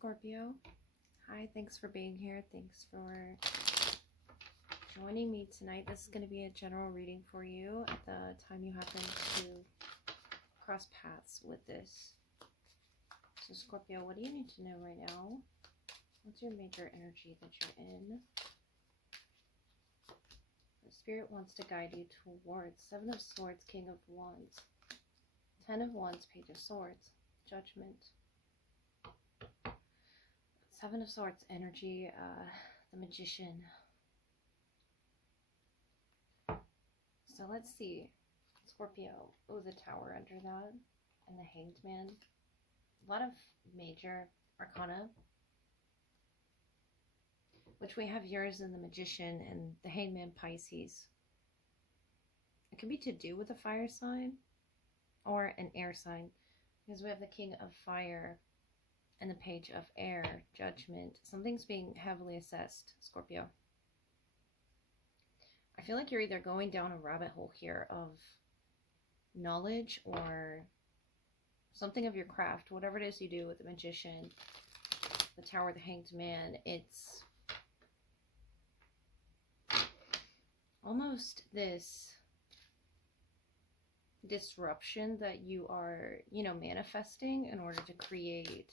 Scorpio. Hi, thanks for being here. Thanks for joining me tonight. This is going to be a general reading for you at the time you happen to cross paths with this. So Scorpio, what do you need to know right now? What's your major energy that you're in? The Spirit wants to guide you towards Seven of Swords, King of Wands, Ten of Wands, Page of Swords, Judgment. Seven of Swords energy, the Magician. So let's see. Scorpio. Oh, the Tower under that. And the Hanged Man. A lot of major arcana. Which we have yours in the Magician and the Hanged Man, Pisces. It could be to do with a fire sign or an air sign. Because we have the King of Fire and the Page of Air, Judgment. Something's being heavily assessed, Scorpio. I feel like you're either going down a rabbit hole here of knowledge or something of your craft, whatever it is you do with the Magician, the Tower, the Hanged Man. It's almost this disruption that you are, manifesting in order to create.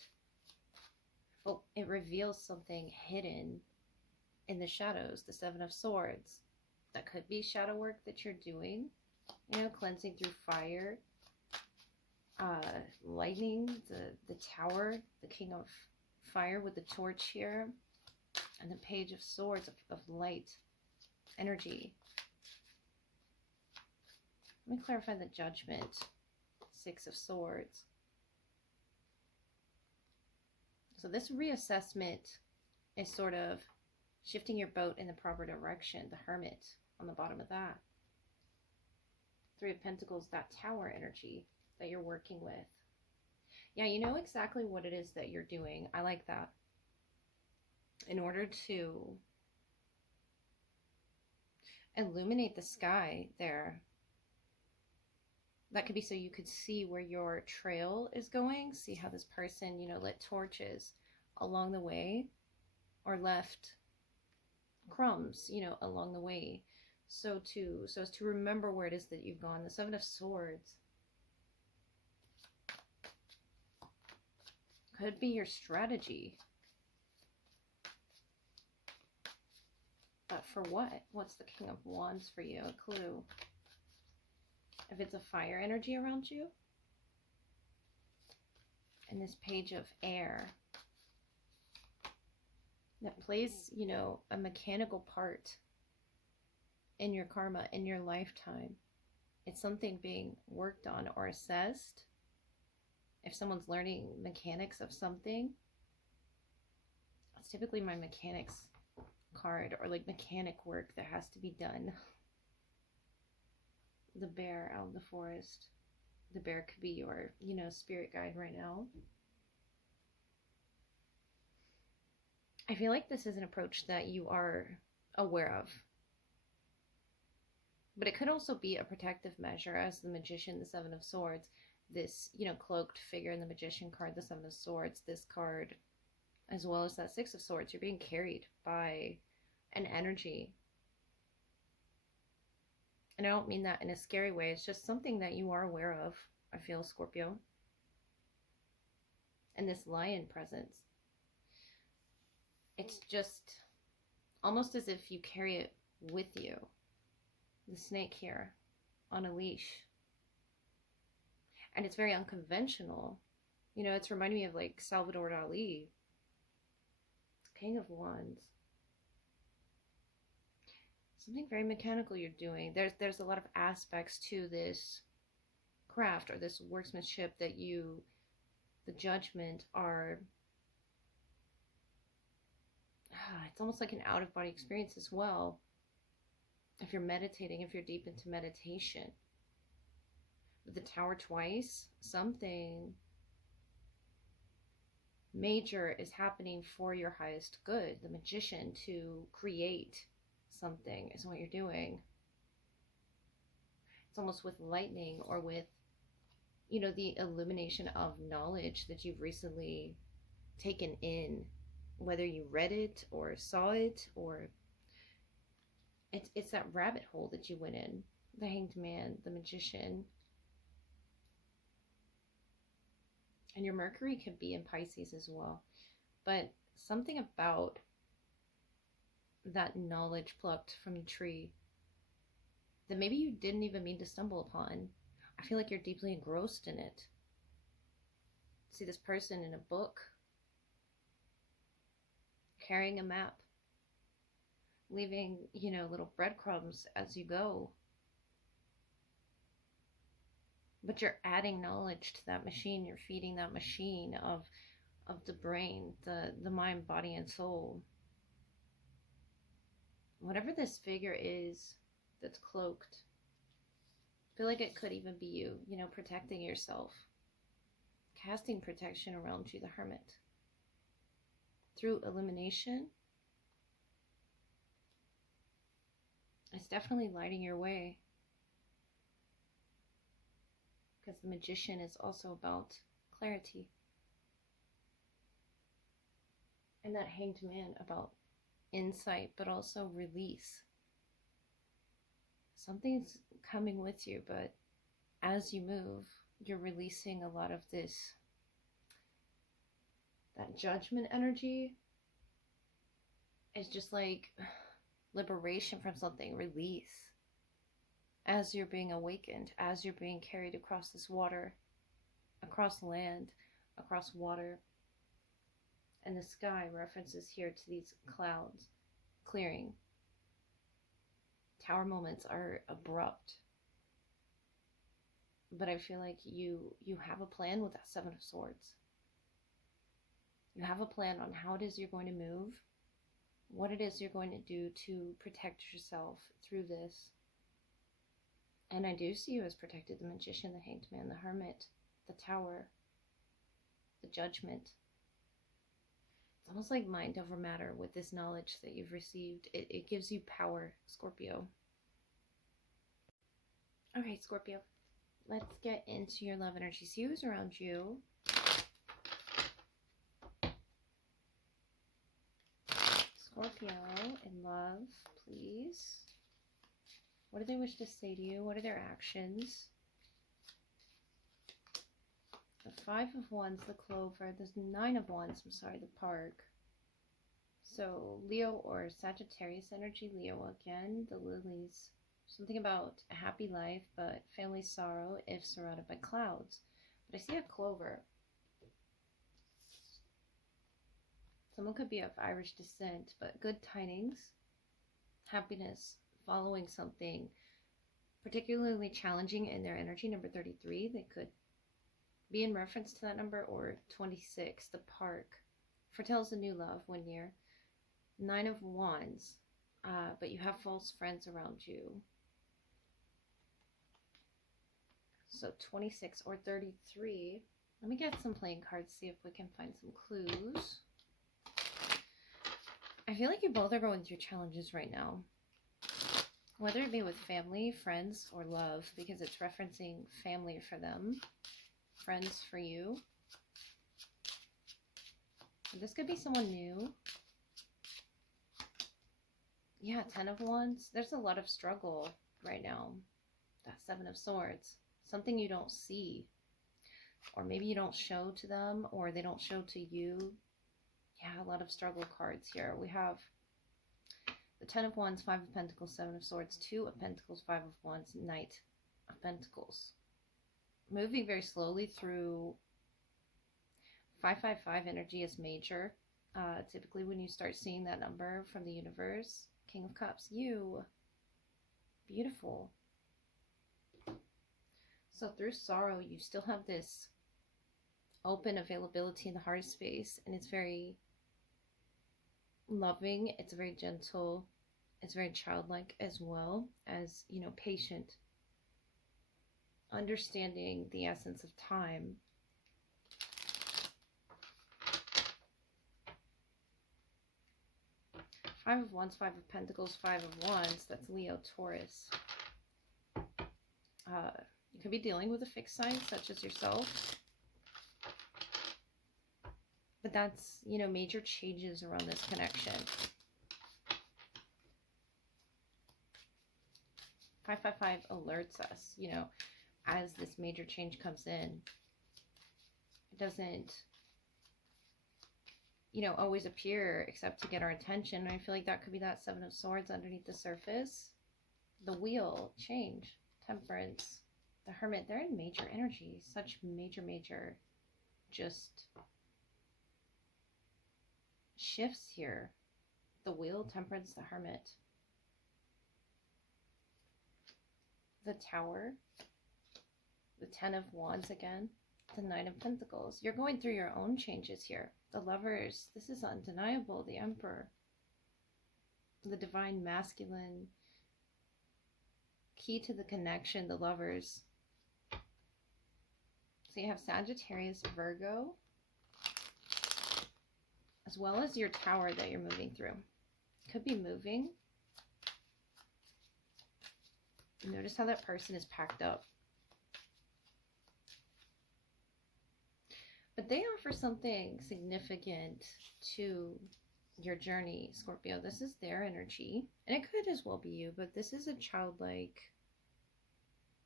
Well, it reveals something hidden in the shadows, the Seven of Swords. That could be shadow work that you're doing, cleansing through fire, lightning, the Tower, the King of Fire with the torch here, and the Page of Swords of light energy. Let me clarify the Judgment, Six of Swords. So this reassessment is sort of shifting your boat in the proper direction. The Hermit on the bottom of that. Three of Pentacles, that Tower energy that you're working with. Yeah, you know exactly what it is that you're doing. I like that. In order to illuminate the sky there, that could be so you could see where your trail is going. See how this person, lit torches along the way or left crumbs, along the way. So as to remember where it is that you've gone. The Seven of Swords could be your strategy. But for what? What's the King of Wands for you? A clue. If it's a fire energy around you. And this Page of Air that plays, a mechanical part in your karma, in your lifetime. It's something being worked on or assessed. If someone's learning mechanics of something, it's typically my mechanics card or like mechanic work that has to be done. The bear out in the forest. The bear could be your, spirit guide right now. I feel like this is an approach that you are aware of. But it could also be a protective measure as the Magician, the Seven of Swords. This, cloaked figure in the Magician card, the Seven of Swords. This card, as well as that Six of Swords. You're being carried by an energy. And I don't mean that in a scary way. It's just something that you are aware of, I feel, Scorpio. And this lion presence. It's just almost as if you carry it with you. The snake here on a leash. And it's very unconventional. It's reminding me of like Salvador Dali. King of Wands. Something very mechanical you're doing. There's a lot of aspects to this craft or this workmanship that you, the Judgment, are, it's almost like an out-of-body experience as well. If you're meditating, if you're deep into meditation. With the Tower twice, something major is happening for your highest good. The Magician, to create something is what you're doing. It's almost with lightning or with, the illumination of knowledge that you've recently taken in, whether you read it or saw it, or it's that rabbit hole that you went in. The Hanged Man, the Magician. And your Mercury could be in Pisces as well. But something about that knowledge plucked from the tree that maybe you didn't even mean to stumble upon. I feel like you're deeply engrossed in it. See this person in a book, carrying a map, leaving, little breadcrumbs as you go. But you're adding knowledge to that machine. You're feeding that machine of the brain, the mind, body, and soul. Whatever this figure is that's cloaked, I feel like it could even be you, protecting yourself, casting protection around you, the Hermit. Through illumination, it's definitely lighting your way. Because the Magician is also about clarity. And that Hanged Man about insight, but also release. Something's coming with you, but as you move, you're releasing a lot of this, that judgment energy. Is just like liberation from something, release. As you're being awakened, as you're being carried across this water, across land, across water. And the sky references here to these clouds clearing. Tower moments are abrupt. But I feel like you have a plan with that Seven of Swords. You have a plan on how it is you're going to move, what it is you're going to do to protect yourself through this. And I do see you as protected. The Magician, the Hanged Man, the Hermit, the Tower, the Judgment. It's almost like mind over matter with this knowledge that you've received. It gives you power, Scorpio. Okay, Scorpio. Let's get into your love energy. See who's around you. Scorpio in love, please. What do they wish to say to you? What are their actions? The Five of Wands, the Clover. There's Nine of Wands, I'm sorry, the Park. So Leo or Sagittarius energy. Leo again, the Lilies. Something about a happy life, but family sorrow if surrounded by clouds. But I see a clover. Someone could be of Irish descent, but good tidings, happiness, following something particularly challenging in their energy. Number 33, they could be in reference to that number, or 26, the Park. Foretells a new love, 1 year. Nine of Wands, but you have false friends around you. So 26 or 33. Let me get some playing cards, see if we can find some clues. I feel like you both are going through challenges right now. Whether it be with family, friends, or love, because it's referencing family for them, friends for you. This could be someone new. Yeah, 10 of Wands. There's a lot of struggle right now. That Seven of Swords. Something you don't see. Or maybe you don't show to them, or they don't show to you. Yeah, a lot of struggle cards here. We have the 10 of Wands, 5 of Pentacles, 7 of Swords, 2 of Pentacles, 5 of Wands, Knight of Pentacles. Moving very slowly through 555 energy is major. Typically when you start seeing that number from the universe, King of Cups, you. Beautiful. So through sorrow, you still have this open availability in the heart space, and it's very loving, it's very gentle, it's very childlike, as well as, patient, understanding the essence of time. Five of Wands, 5 of Pentacles, 5 of Wands, that's Leo, Taurus. You could be dealing with a fixed sign, such as yourself. But that's, you know, major changes around this connection. 555 alerts us, you know, as this major change comes in. It doesn't, you know, always appear except to get our attention. I feel like that could be that Seven of Swords underneath the surface. The Wheel, change, Temperance, the Hermit. They're in major energy. Such major just shifts here. The Wheel, Temperance, the Hermit. The Tower, the Ten of Wands again, the Nine of Pentacles. You're going through your own changes here. The Lovers, this is undeniable. The Emperor, the Divine Masculine, key to the connection, the Lovers. So you have Sagittarius, Virgo, as well as your Tower that you're moving through. Could be moving. Notice how that person is packed up. But they offer something significant to your journey, Scorpio. This is their energy. And it could as well be you, but this is a childlike,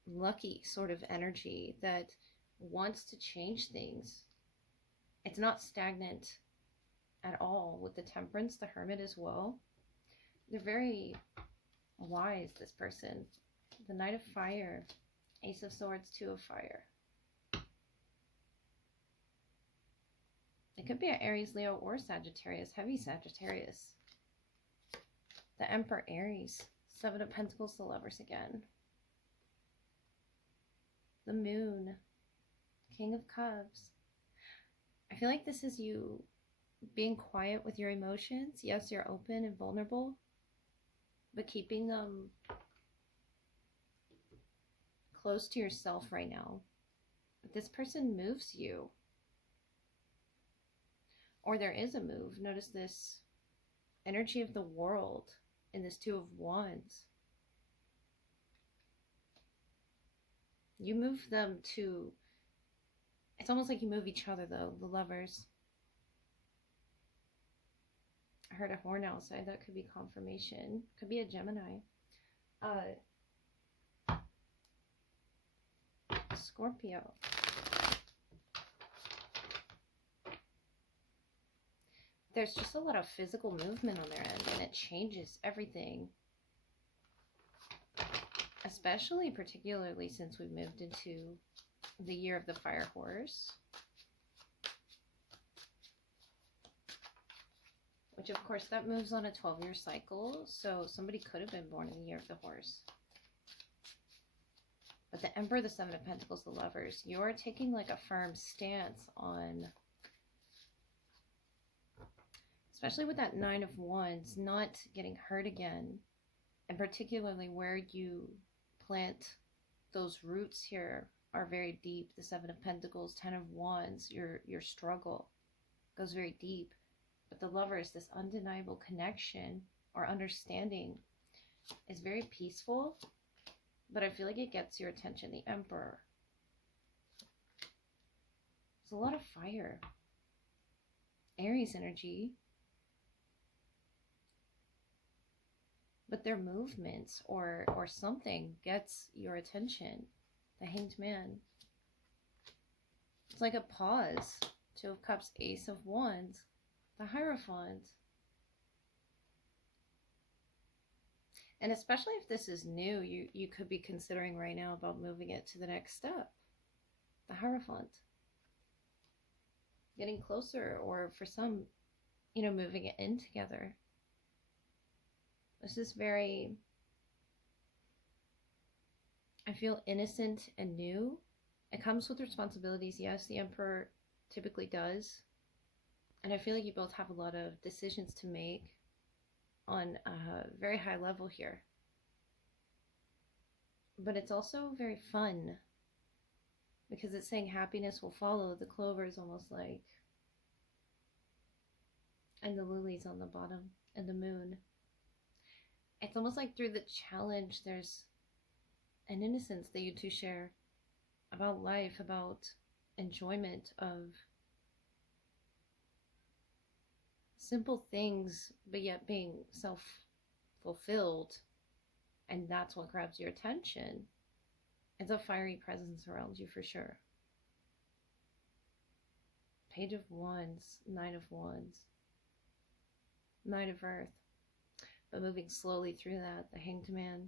lucky sort of energy that wants to change things. It's not stagnant at all with the Temperance, the Hermit as well. They're very wise, this person. The Knight of Fire, Ace of Swords, Two of Fire. It could be an Aries, Leo, or Sagittarius, heavy Sagittarius. The Emperor, Aries, Seven of Pentacles, the Lovers again. The Moon, King of Cups. I feel like this is you being quiet with your emotions. Yes, you're open and vulnerable, but keeping them close to yourself right now. But this person moves you. Or there is a move. Notice this energy of the World in this Two of Wands. You move them to, it's almost like you move each other though, the Lovers. I heard a horn outside. That could be confirmation. Could be a Gemini. Scorpio. There's just a lot of physical movement on their end, and it changes everything. Especially, particularly since we've moved into the year of the Fire Horse. Which, of course, that moves on a 12-year cycle, so somebody could have been born in the year of the Horse. But the Emperor, the Seven of Pentacles, the Lovers, you're taking like a firm stance on, especially with that Nine of Wands, not getting hurt again. And particularly where you plant those roots here are very deep. The Seven of Pentacles, Ten of Wands, your struggle goes very deep. But the Lovers, this undeniable connection or understanding, is very peaceful. But I feel like it gets your attention. The Emperor. There's a lot of fire. Aries energy. But their movements or something gets your attention. The Hanged Man. It's like a pause. Two of Cups, Ace of Wands. The Hierophant. And especially if this is new, you could be considering right now about moving it to the next step. The Hierophant. Getting closer, or for some, you know, moving it in together. This is very, I feel, innocent and new. It comes with responsibilities. Yes, the Emperor typically does. And I feel like you both have a lot of decisions to make on a very high level here. But it's also very fun because it's saying happiness will follow. The clover is almost like, and the lilies on the bottom, and the moon. It's almost like through the challenge there's an innocence that you two share about life, about enjoyment of simple things, but yet being self fulfilled, and that's what grabs your attention. It's a fiery presence around you for sure. Page of Wands, Knight of Wands, Knight of Earth. But moving slowly through that, the Hanged Man,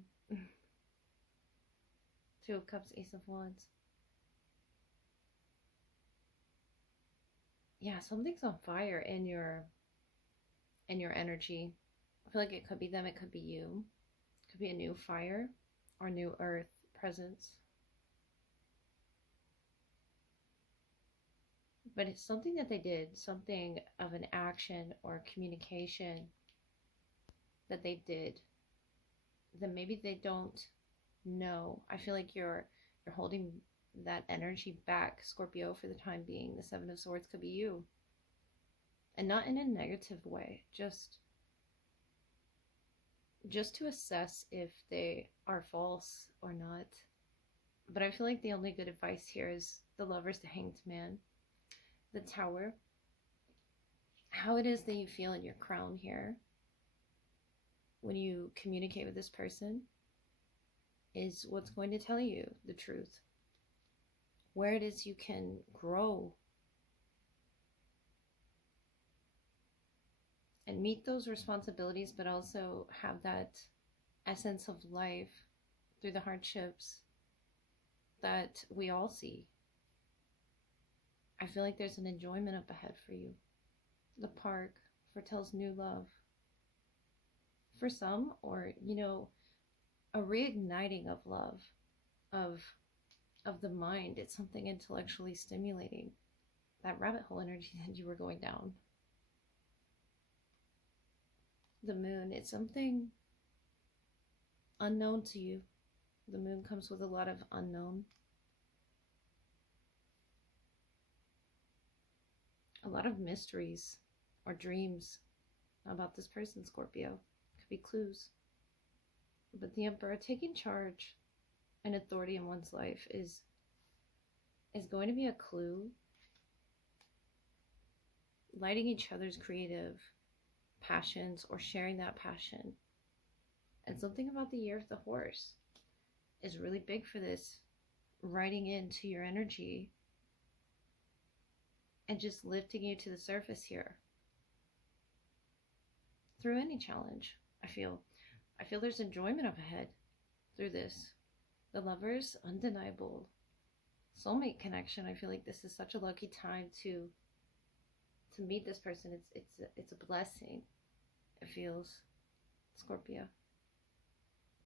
Two of Cups, Ace of Wands. Yeah, something's on fire in your energy. I feel like it could be them, it could be you. It could be a new fire or new earth presence. But it's something that they did, something of an action or communication that they did that maybe they don't know. I feel like you're holding that energy back, Scorpio, for the time being. The Seven of Swords could be you. And not in a negative way, just to assess if they are false or not. But I feel like the only good advice here is the Lovers, the Hanged Man, the Tower. How it is that you feel in your crown here when you communicate with this person is what's going to tell you the truth. Where it is you can grow and meet those responsibilities, but also have that essence of life through the hardships that we all see. I feel like there's an enjoyment up ahead for you. The park foretells new love. For some, or, you know, a reigniting of love, of the mind. It's something intellectually stimulating. That rabbit hole energy that you were going down. The moon, it's something unknown to you. The moon comes with a lot of unknown. A lot of mysteries or dreams about this person, Scorpio. Could be clues. But the Emperor, taking charge and authority in one's life is going to be a clue. Lighting each other's creative passions or sharing that passion. And something about the Year of the Horse is really big for this. Riding into your energy and just lifting you to the surface here. Through any challenge, I feel there's enjoyment up ahead through this. The Lovers, undeniable. Soulmate connection. I feel like this is such a lucky time to meet this person. It's a blessing. It feels, Scorpio.